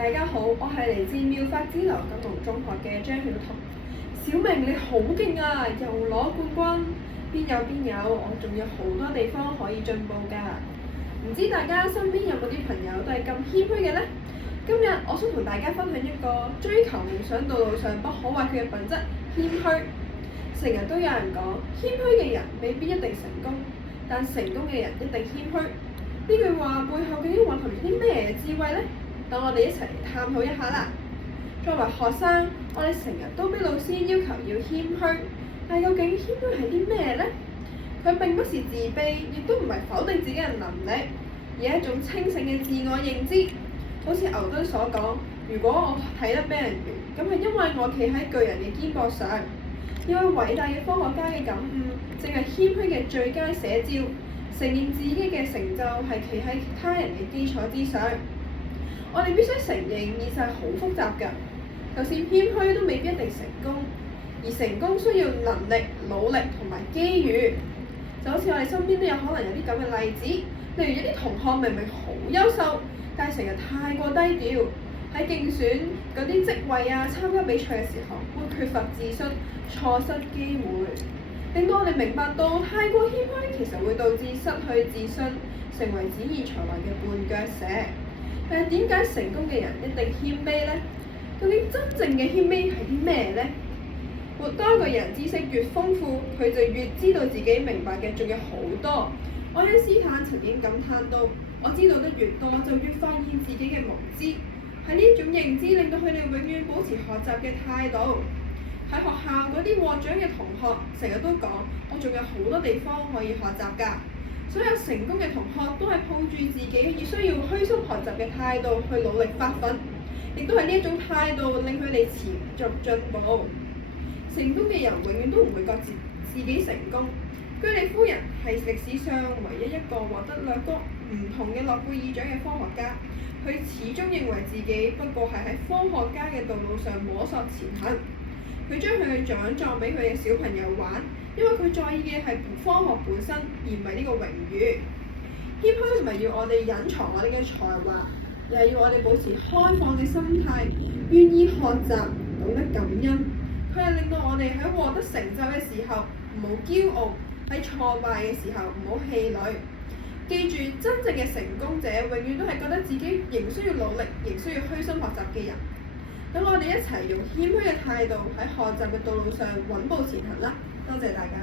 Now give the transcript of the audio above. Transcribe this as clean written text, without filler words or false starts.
大家好，我係嚟自妙法之流九龍中學嘅張曉彤。小明你好勁啊，又攞冠軍，邊有，我仲有好多地方可以進步㗎。唔知大家身邊有冇啲朋友都係咁謙虛嘅呢？今日我想同大家分享一個追求夢想道路上不可或缺嘅品質——謙虛。成日都有人講，謙虛嘅人未必一定成功，但成功嘅人一定謙虛。呢句話背後究竟蘊含啲咩智慧呢？等我哋一齊嚟探討一下啦。作為學生，我哋成日都俾老師要求要謙虛，但究竟謙虛係啲咩呢？佢並不是自卑，亦都唔係否定自己嘅能力，而係一種清醒嘅自我認知。好似牛頓所講：如果我睇得比人遠，咁係因為我企喺巨人嘅肩膊上。呢位偉大嘅科學家嘅感悟，正係謙虛嘅最佳寫照。承認自己嘅成就係企喺他人嘅基礎之上。我哋必須承認，現實係好複雜㗎。就算謙虛都未必一定成功，而成功需要能力、努力同埋機遇。就好似我哋身邊都有可能有啲咁嘅例子，例如一啲同學明明好優秀，但係成日太過低調，喺競選嗰啲職位啊、參加比賽嘅時候，會缺乏自信，錯失機會，令到我哋明白到太過謙虛其實會導致失去自信，成為展現才華嘅絆腳石。但係點解成功嘅人一定謙卑呢？究竟真正嘅謙卑係啲咩呢？當一個人知識越豐富，佢就越知道自己明白嘅仲有好多。愛因斯坦曾經感嘆到：我知道得越多，就越發現自己嘅無知。喺呢種認知令到佢哋永遠保持學習嘅態度。喺學校嗰啲獲獎嘅同學成日都講：我仲有好多地方可以學習㗎。所有成功嘅同學都係抱住自己需要虛心學習嘅態度去努力發奮，亦都係呢一種態度令佢哋持續進步。成功嘅人永遠都唔會覺得自己成功。居里夫人係歷史上唯一一個獲得兩個唔同嘅諾貝爾獎嘅科學家，佢始終認為自己不過係喺科學家嘅道路上摸索前行。佢將佢嘅獎狀俾佢嘅小朋友玩，因為佢在意嘅係科學本身，而唔係呢個榮譽。謙虛唔係要我哋隱藏我哋嘅才華，而係要我哋保持開放嘅心態，願意學習，懂得感恩。佢係令到我哋喺獲得成就嘅時候唔好驕傲，喺挫敗嘅時候唔好氣餒。記住，真正嘅成功者永遠都係覺得自己仍需要努力，仍需要虛心學習嘅人。等我哋一齊用謙虛嘅態度喺學習嘅道路上穩步前行啦！多謝大家。